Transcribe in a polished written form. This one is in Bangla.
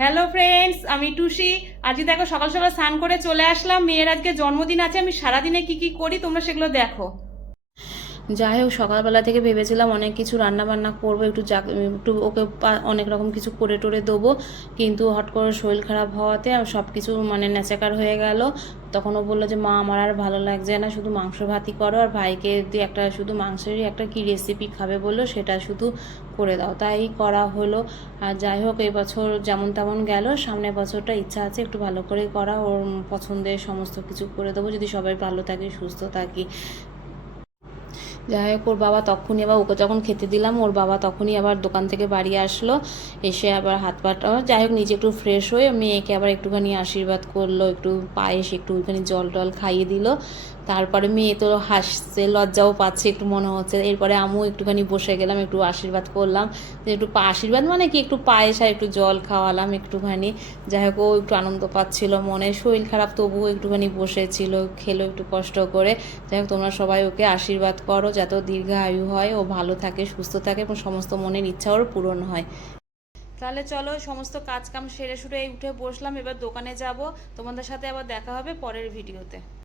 হ্যালো ফ্রেন্ডস, আমি টুসি। আজকে দেখো সকাল সকাল স্নান করে চলে আসলাম। মেয়ের আজকে জন্মদিন আছে। আমি সারাদিনে কি কি করি তোমরা সেগুলো দেখো। যাই হোক, সকালবেলা থেকে ভেবেছিলাম অনেক কিছু রান্না বান্না করবো, একটু ওকে অনেক রকম কিছু করে টোরে দেবো, কিন্তু হট করে শরীর খারাপ হওয়াতে সব কিছু মানে ন্যাচাকার হয়ে গেল। তখন ও বললো যে মা আমার আর ভালো লাগছে না, শুধু মাংস ভাতই করো, আর ভাইকে দিয়ে একটা শুধু মাংসেরই একটা কি রেসিপি খাবে বললো, সেটা শুধু করে দাও। তাই করা হলো। আর যাই হোক, এই বছর যেমন তেমন গেল, সামনের বছরটা ইচ্ছা আছে একটু ভালো করে করা, ওর পছন্দের সমস্ত কিছু করে দেবো, যদি সবাই ভালো থাকি সুস্থ থাকি। যাই হোক, ওর বাবা তখনই আবার ওকে যখন খেতে দিলাম, ওর বাবা তখনই আবার দোকান থেকে বাড়ি আসলো। এসে আবার হাত পাটা যাই হোক নিজে একটু ফ্রেশ হয়ে মেয়েকে আবার একটুখানি আশীর্বাদ করলো, একটু পায়েস একটু ওইখানে জল টল খাইয়ে দিল। তারপরে মেয়ে তো হাসছে, লজ্জাও পাচ্ছে একটু মনে হচ্ছে। এরপরে আমিও একটুখানি বসে গেলাম, একটু আশীর্বাদ করলাম। যে একটু আশীর্বাদ মানে কি, একটু পায়েস আর একটু জল খাওয়ালাম একটুখানি। যাই হোক, ও একটু আনন্দ পাচ্ছিল মনে, শরীর খারাপ তবুও একটুখানি বসেছিল, খেলো একটু কষ্ট করে। যাই হোক, তোমরা সবাই ওকে আশীর্বাদ করো যাতে দীর্ঘায়ু হয়, ও ভালো থাকে সুস্থ থাকে এবং সমস্ত মনের ইচ্ছা ওর পূরণ হয়। তাহলে চলো, সমস্ত কাজ কাম সেরে সুরে উঠে বসলাম, এবার দোকানে যাব। তোমাদের সাথে আবার দেখা হবে পরের ভিডিওতে।